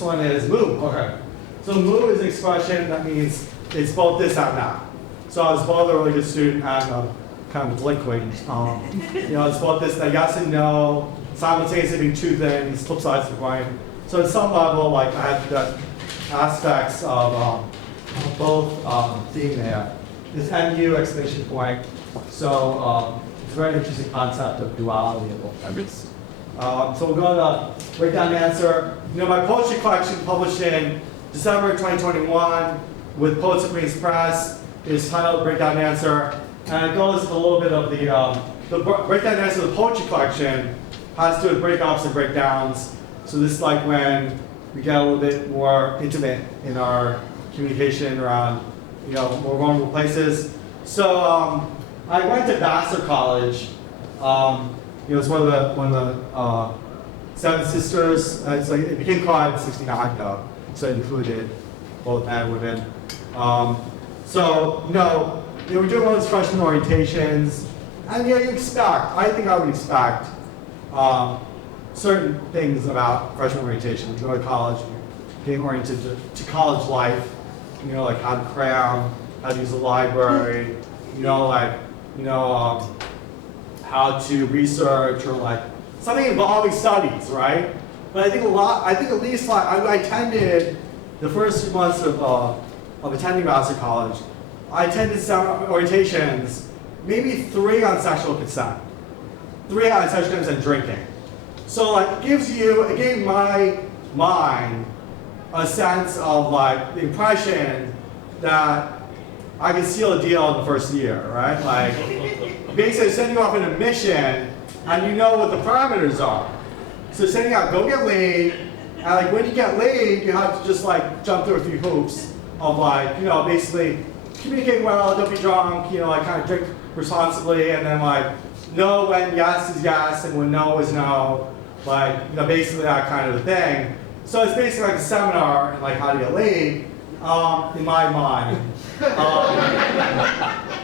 This one is moo. Okay. So moo is an expression that means it's both this and that. So I was both a really good student and kind of delinquent. It's both this, and yes and no, simultaneously doing two things, flip sides of the coin. So at some level, like I had the aspects of both being there. This MU exclamation point. So it's a very interesting concept of duality of both memories. So we'll go to break down the answer. My poetry collection published in December 2021 with Poets of Queens Press is titled Breakdown Answer. And it goes into a little bit of the breakdown answer of the poetry collection has to do with breakups and breakdowns. So this is like when we get a little bit more intimate in our communication around more vulnerable places. So I went to Vassar College. It's one of the Seven Sisters. It became called 69 though, so it included both men and women. We're doing all these freshman orientations, and you expect. I think I would expect certain things about freshman orientation. You go to college, getting oriented to college life. Like how to cram, how to use the library. How to research or like something involving studies, right? But I think at least I attended the first few months of attending Vassar College. I attended some orientations, maybe 3 on sexual consent, 3 on sexual consent and drinking. So it gave my mind a sense of the impression that I could seal a deal in the first year, right? Basically sending you off on a mission, and you know what the parameters are. So sending out, go get laid, and when you get laid, you have to just jump through a few hoops of basically communicate well, don't be drunk, kind of drink responsibly, and then know when yes is yes and when no is no, basically that kind of a thing. So it's basically like a seminar in how to get laid, in my mind.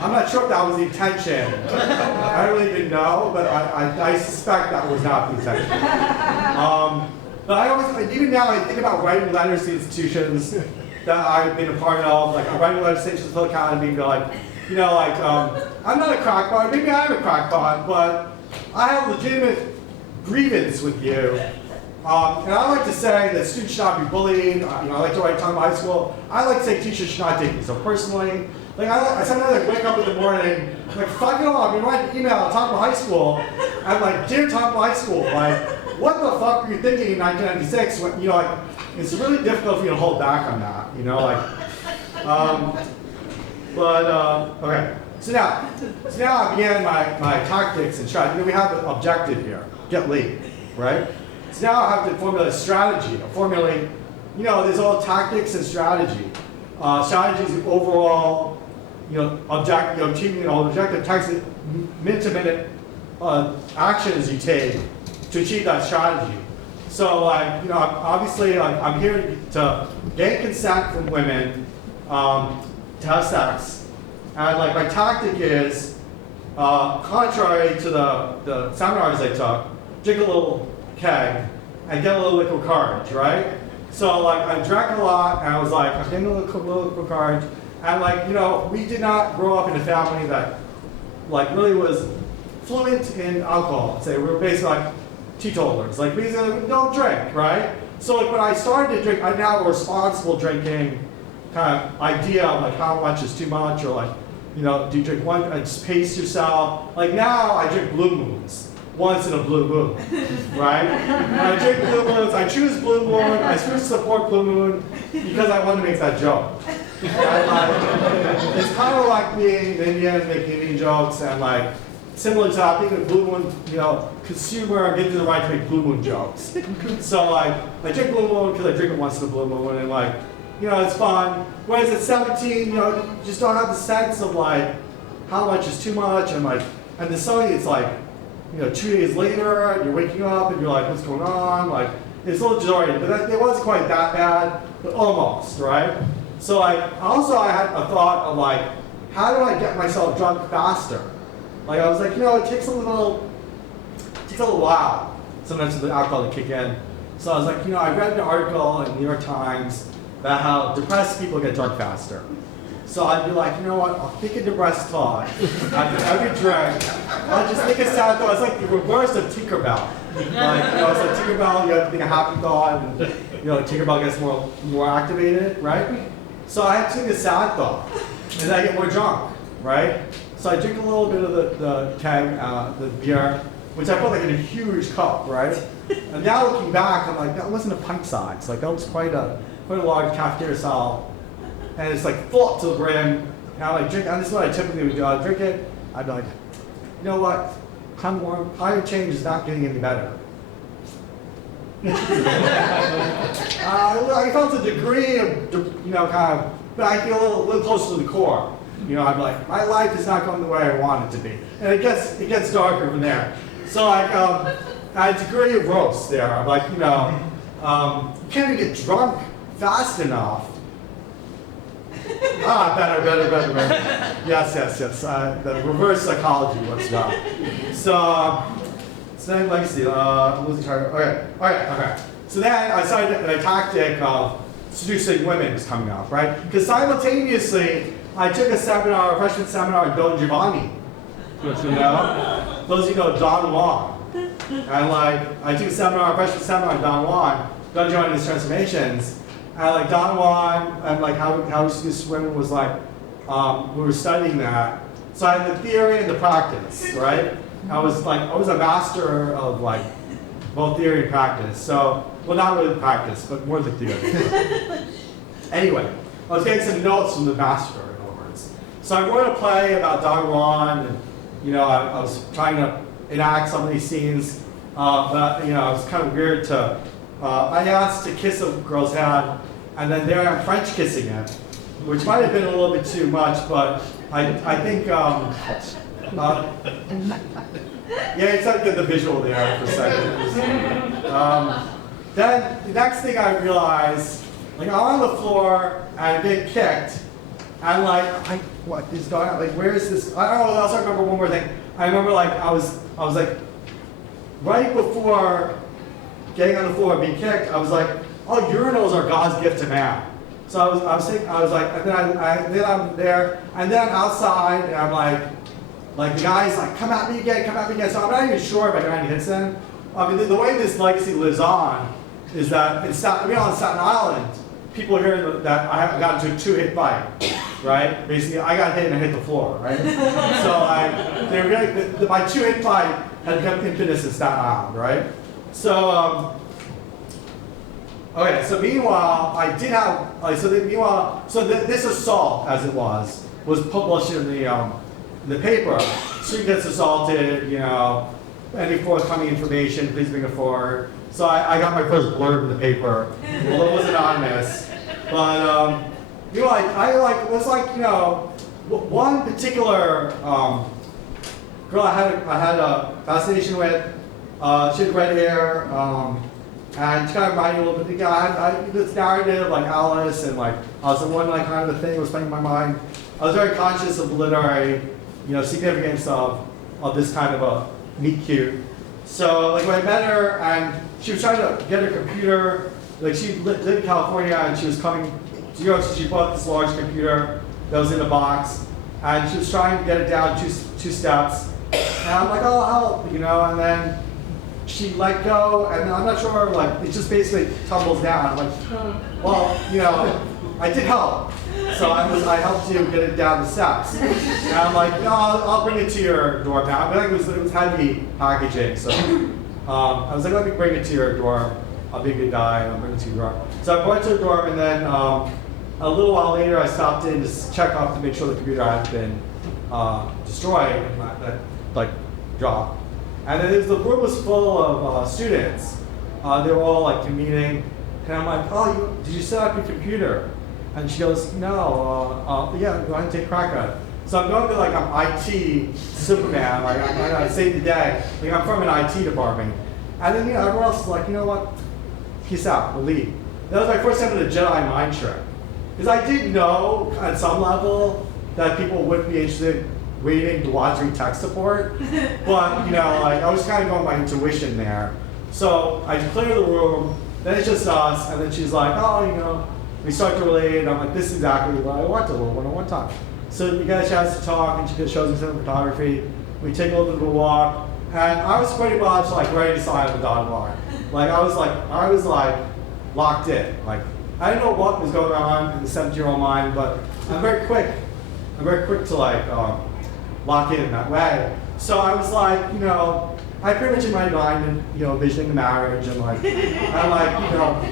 I'm not sure if that was the intention. I really didn't know, but I suspect that was not the intention. But I always, even now, I think about writing letters to institutions that I've been a part of, writing letters to the Academy, and be I'm not a crackpot, maybe I'm a crackpot, but I have legitimate grievance with you. And I like to say that students should not be bullied. I like to write talk about high school. I like to say teachers should not take me so personally. I sometimes wake up in the morning, fuck it all, I've been writing an email on top of high school. I'm dear top of high school, what the fuck were you thinking in 1996? When, it's really difficult for you to hold back on that, okay. So now I began my tactics and strategy. We have an objective here, get laid, right? So now I have to formulate a strategy. There's all tactics and strategy. Strategy is the overall, achieving all the objective. Tactics, minute-to-minute actions you take to achieve that strategy. So, obviously, I'm here to gain consent from women to have sex, and my tactic is, contrary to the seminars I took, drink a little keg and get a little liquid courage, right? So I drank a lot, and I was I'm getting a little liquid courage, and we did not grow up in a family that really was fluent in alcohol. Say we were basically teetotalers, we don't drink, right? So when I started to drink, I now have a responsible drinking kind of idea of how much is too much, or do you drink one and just pace yourself? Now I drink blue moons. Once in a blue moon, right? When I drink blue moons, I choose blue moon, I choose to support blue moon because I want to make that joke. It's kind of like being an Indian, making Indian jokes, and similar to that, being a blue moon, consumer, and getting the right to make blue moon jokes. So I drink blue moon because I drink it once in a blue moon, and it's fun. Whereas at 17, you just don't have the sense of how much is too much, and and there's something it's 2 days later, you're waking up and you're what's going on? It's a little disoriented, but it wasn't quite that bad, but almost, right? So I had a thought of how do I get myself drunk faster? I was it takes a little while sometimes for the alcohol to kick in. So I was like, I read an article in the New York Times about how depressed people get drunk faster. So I'd be like, you know what, I'll take a depressed thought after every drink. I'll just think a sad thought. It's like the reverse of Tinkerbell. Like, it's like Tinkerbell, you have to think a happy thought, and Tinkerbell gets more activated, right? So I had to think a sad thought, and then I get more drunk, right? So I drink a little bit of the beer, which I put like in a huge cup, right? And now looking back, I'm like, that wasn't a pint size. Like that was quite a large cafeteria style. And it's like full up to the brim. And I'm like, drink, and this is what I typically would do. I'd drink it, I'd be like, you know what? Climate change is not getting any better. I felt a degree of, but I feel a little closer to the core. I'd be like, my life is not going the way I want it to be. And it gets darker from there. So I had a degree of roast there. I'm like, you can't even get drunk fast enough. Better. Yes. The reverse psychology works well. So then, let me see. Losing target. Okay. So then I started the tactic of seducing women was coming up, right? Because simultaneously, I took a freshman seminar in Don Giovanni. Those of you know Don Juan. And I took a freshman seminar in Don Juan, Don Giovanni's transformations. And Don Juan and how he seduced women was we were studying that. So I had the theory and the practice, right? I was a master of both theory and practice. So, well, not really the practice, but more the theory. Anyway, I was getting some notes from the master, in other words. So I wrote a play about Don Juan, and I was trying to enact some of these scenes, but it was kind of weird to. I asked to kiss a girl's hand, and then there I'm French kissing it, which might have been a little bit too much, but I think, yeah, it's not good the visual there for a second. Then the next thing I realized, I'm on the floor and I'm getting kicked, and what is going on? Where is this? I don't know. I also remember one more thing. I remember I was right before getting on the floor and being kicked, I was like, oh, urinals are God's gift to man. So I was thinking, and then I'm there, and then I'm outside, and I'm like the guy's like, come at me again. So I'm not even sure if I got any hits in. I mean, the way this legacy lives on is that on Staten Island, people hear that I got into a 2-hit fight, right? Basically, I got hit and I hit the floor, right? So my 2-hit fight had become infamous in Staten Island, right? So, okay, so meanwhile, I did have, this assault, as it was published in the paper. Student gets assaulted, any forthcoming information, please bring it forward. So I got my first blurb in the paper, although it was anonymous. But, one particular girl I had a fascination with. She had red hair, and she kind of reminded me a little bit. I had this narrative like Alice, and I was the one kind of the thing was playing in my mind. I was very conscious of the literary, significance of this kind of a meet cute. So when I met her, and she was trying to get her computer. She lived in California, and she was coming to New York, so she bought this large computer that was in a box, and she was trying to get it down two steps. And I'm like, oh, I'll help, and then she let go, and I'm not sure, it just basically tumbles down. I'm like, well, I did help. So I helped you get it down the steps. And I'm like, no, I'll bring it to your dorm now. It was heavy packaging, so I was like, let me bring it to your dorm. I'll be a good guy, and I'll bring it to your dorm. So I brought it to the dorm, and then a little while later, I stopped in to check off to make sure the computer hadn't been destroyed, and that dropped. And then the room was full of students. They were all convening, and I'm like, oh, did you set up your computer? And she goes, no, yeah, go ahead and take a crack at it. So I'm going to I'm IT Superman, I'm going to save the day. I'm from an IT department. And then everyone else is like, you know what? Peace out, we'll leave. That was my first time in a Jedi mind trick. Because I did know at some level that people wouldn't be interested reading the watch tech support. But I was kind of going by intuition there. So I clear the room, then it's just us, and then she's like, oh, you know, we start to relate, and I'm like, this is exactly what I want to learn one-on-one time. So we get a chance to talk, and she shows me some photography. We take a little bit of a walk, and I was pretty much like ready to sign the dotted line. Like I was like locked in. Like I didn't know what was going on in the 17-year-old mind, but I'm very quick. I'm very quick to like lock in that way. So I was like, you know, I pretty much in my mind, you know, envisioning the marriage and like, and like, you know,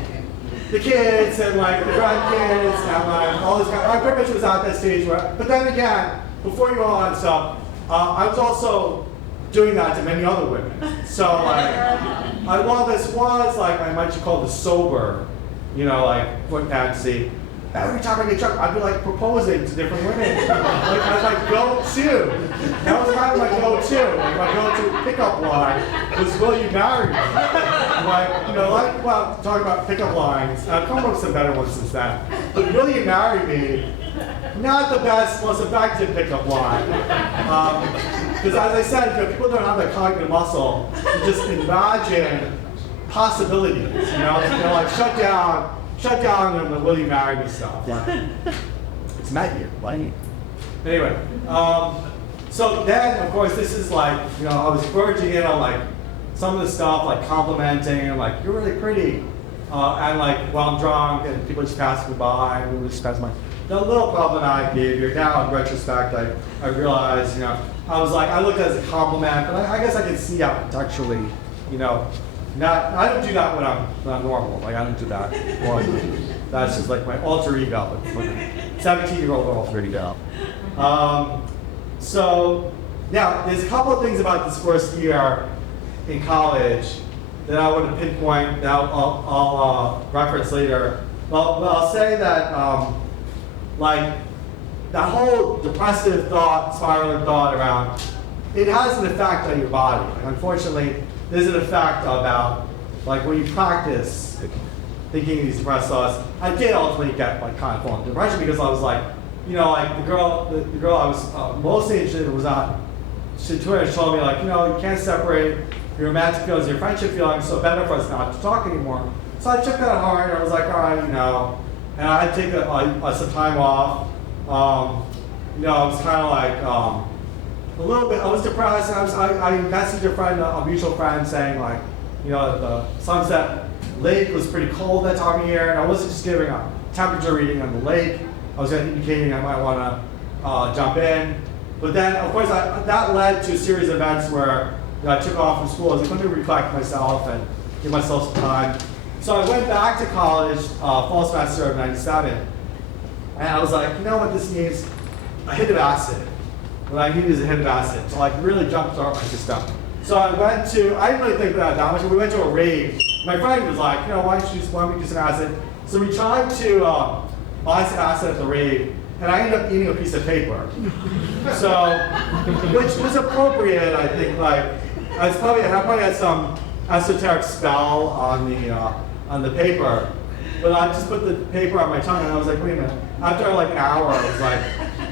the kids and like the grandkids and like all this kind of, I pretty much was at that stage where, but then again, before you go on stuff, I was also doing that to many other women. So like, while this was like, I might call the sober, you know, like foot fantasy, every time I get drunk, I'd be like proposing to different women. Like as my go-to. That was kind of my go-to. Like my go-to pickup line was, will you marry me? Like, you know, like, well, talking about pickup lines, I've come up with some better ones since then. But will you marry me? Not the best, most effective pickup line. Because as I said, you know, people don't have that cognitive muscle to just imagine possibilities, you know, like shut down and the will you marry me stuff. Like, it's met you, like. Anyway, so then, of course, this is like, you know, I was verging in on like some of the stuff, like complimenting, and like, you're really pretty. And like, while I'm drunk, and people just pass me by, and we just pass my, the little problematic behavior. Now, in retrospect, I realized, you know, I was like, I looked at it as a compliment, but I guess I can see how contextually, you know, I don't do that when I'm normal. Like I don't do that. Well, that's just like my alter ego. It's like a 17-year-old alter ego. So yeah, there's a couple of things about this first year in college that I want to pinpoint that I'll reference later. Well, I'll say that like that whole depressive thought, spiraling thought around, it has an effect on your body. Like, unfortunately, there's an effect about, like when you practice thinking these depressed thoughts, I did ultimately get like kind of fall into depression because I was like, you know, like the girl I was mostly interested in was on Twitter. She told me like, you know, you can't separate your romantic feelings, your friendship feelings, so better for us not to talk anymore. So I took that hard, and I was like, all right, you know, and I had to take some time off. You know, I was kind of like, a little bit, I was depressed, and I messaged a friend, a mutual friend, saying like, you know, the Sunset Lake was pretty cold that time of year, and I wasn't just giving a temperature reading on the lake. I was indicating I might want to jump in. But then, of course, that led to a series of events where, you know, I took off from school. I was like, let me reflect myself and give myself some time. So I went back to college, fall semester of '97, and I was like, you know what this needs? A hit of acid. What I need is a hit of acid to like really jumpstart my system. So I didn't really think about that much, but we went to a rave. My friend was like, you know, why don't we do some acid? So we tried to buy some acid at the rave, and I ended up eating a piece of paper. So, which was appropriate, I think, like, I probably had some esoteric spell on the paper, but I just put the paper on my tongue, and I was like, wait a minute. After like an hour, I was like,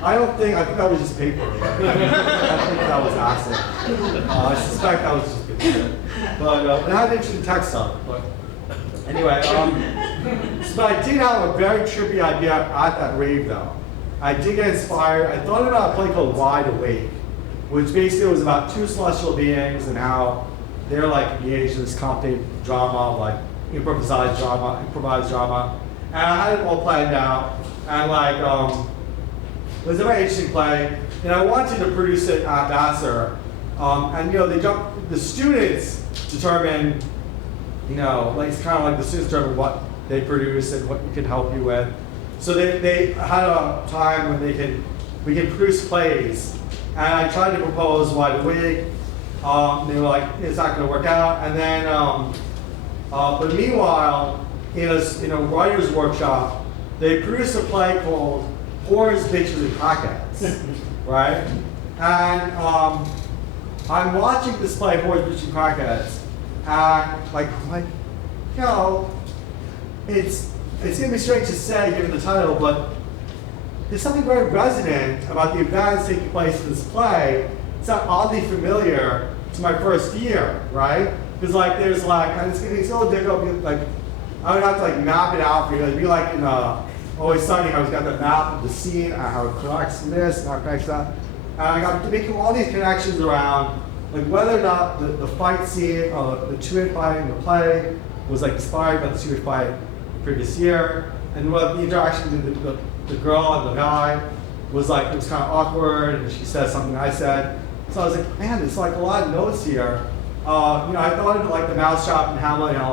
I think that was just paper. I think that was acid. I suspect that was just good shit. But it had an interesting text on it. But anyway, so I did have a very trippy idea at that rave though. I did get inspired. I thought about a play called Wide Awake, which basically was about two celestial beings and how they're like engaged in this complicated drama, like improvised drama. And I had it all planned out. And like, it was a very interesting play, and I wanted to produce it at Vassar. And you know, the students determine, you know, like it's kind of like the students determine what they produce and what we can help you with. So they had a time when we could produce plays, and I tried to propose Wide Awake. They were like, it's not going to work out. And then, but meanwhile, in a writer's workshop, they produced a play called Whores, Bitches, and Crackheads, right? And I'm watching this play, Whores, Bitches, and Crackheads, and like, you know, it's gonna be strange to say given the title, but there's something very resonant about the events taking place in this play. It's not oddly familiar to my first year, right? Because like there's like, and it's a little difficult, like I would have to like map it out for you. It'd be like in Always Sunny, how he's got the map of the scene, and how it connects this, and how it connects that. And I got making all these connections around like whether or not the fight scene, the two-hit fight in the play was like inspired by the two-hit fight previous year, and what the interaction between the girl and the guy was like, it was kind of awkward, and she said something I said. So I was like, man, it's like a lot of notes here. You know, I thought of like the mousetrap and Hamlet, you know,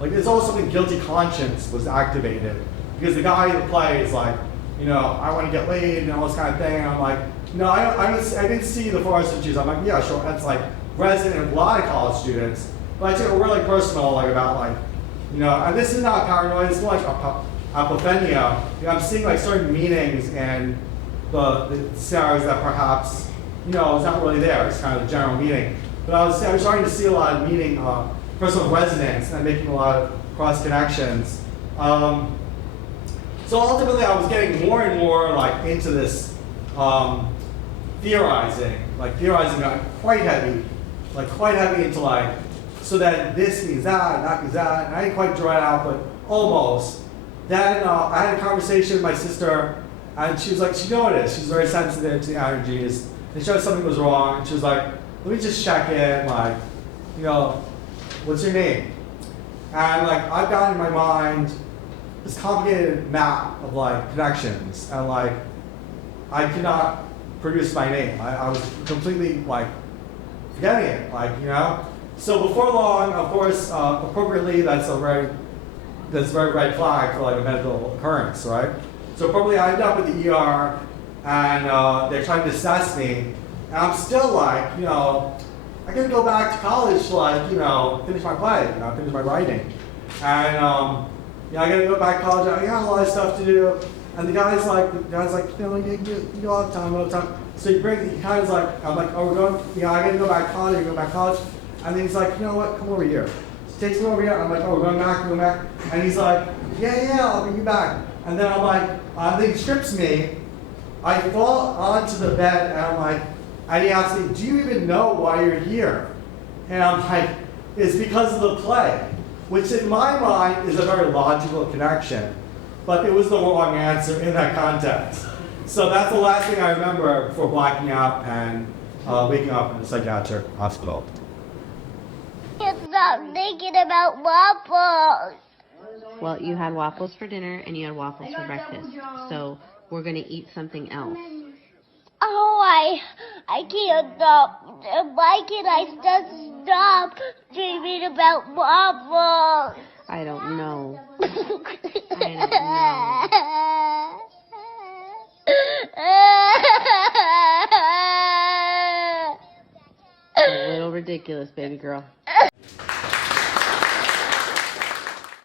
like there's also something guilty conscience was activated because the guy in the play is like, you know, I want to get laid and all this kind of thing. And I'm like, no, I didn't see the forest of Jews. I'm like, yeah, sure, that's like resident of a lot of college students. But I took it really personal, like about like, you know, and this is not paranoid, it's more like apophenia. You know, I'm seeing like certain meanings and the scenarios that perhaps, you know, it's not really there. It's kind of the general meaning. But I was starting to see a lot of meaning, personal resonance, and making a lot of cross connections. So ultimately, I was getting more and more like into this theorizing got quite heavy into like, so that this means that, and that means that, and I didn't quite draw it out, but almost. Then I had a conversation with my sister, and she was like, she noticed, she's very sensitive to the energies, and she noticed something was wrong, and she was like, let me just check in, like, you know, what's your name? And like, I've got in my mind this complicated map of like connections, and like, I could not produce my name. I was completely like, forgetting it, like, you know? So before long, of course, appropriately, that's very red flag for like a medical occurrence, right? So appropriately, I ended up at the ER, and they're trying to assess me, and I'm still like, you know, I gotta go back to college to like, you know, finish my play, you know, finish my writing, and you know, I gotta go back to college. I got a lot of stuff to do, and the guy's like, you know, you all the time. So he kind of like, I'm like, oh, we're going, you know, I gotta go back to college, and then he's like, you know what, come over here. So he takes me over here, and I'm like, oh, we're going back, and he's like, yeah, I'll bring you back. And then I'm like, then he strips me, I fall onto the bed, and I'm like, and he asks me, do you even know why you're here? And I'm like, it's because of the play, which in my mind is a very logical connection, but it was the wrong answer in that context. So that's the last thing I remember before blacking out and waking up in the psychiatric hospital. Stop thinking about waffles. Well, you had waffles for dinner and you had waffles for breakfast, so we're going to eat something else. Oh, I can't stop. Why can't I just stop dreaming about waffles? I don't know. A little ridiculous, baby girl.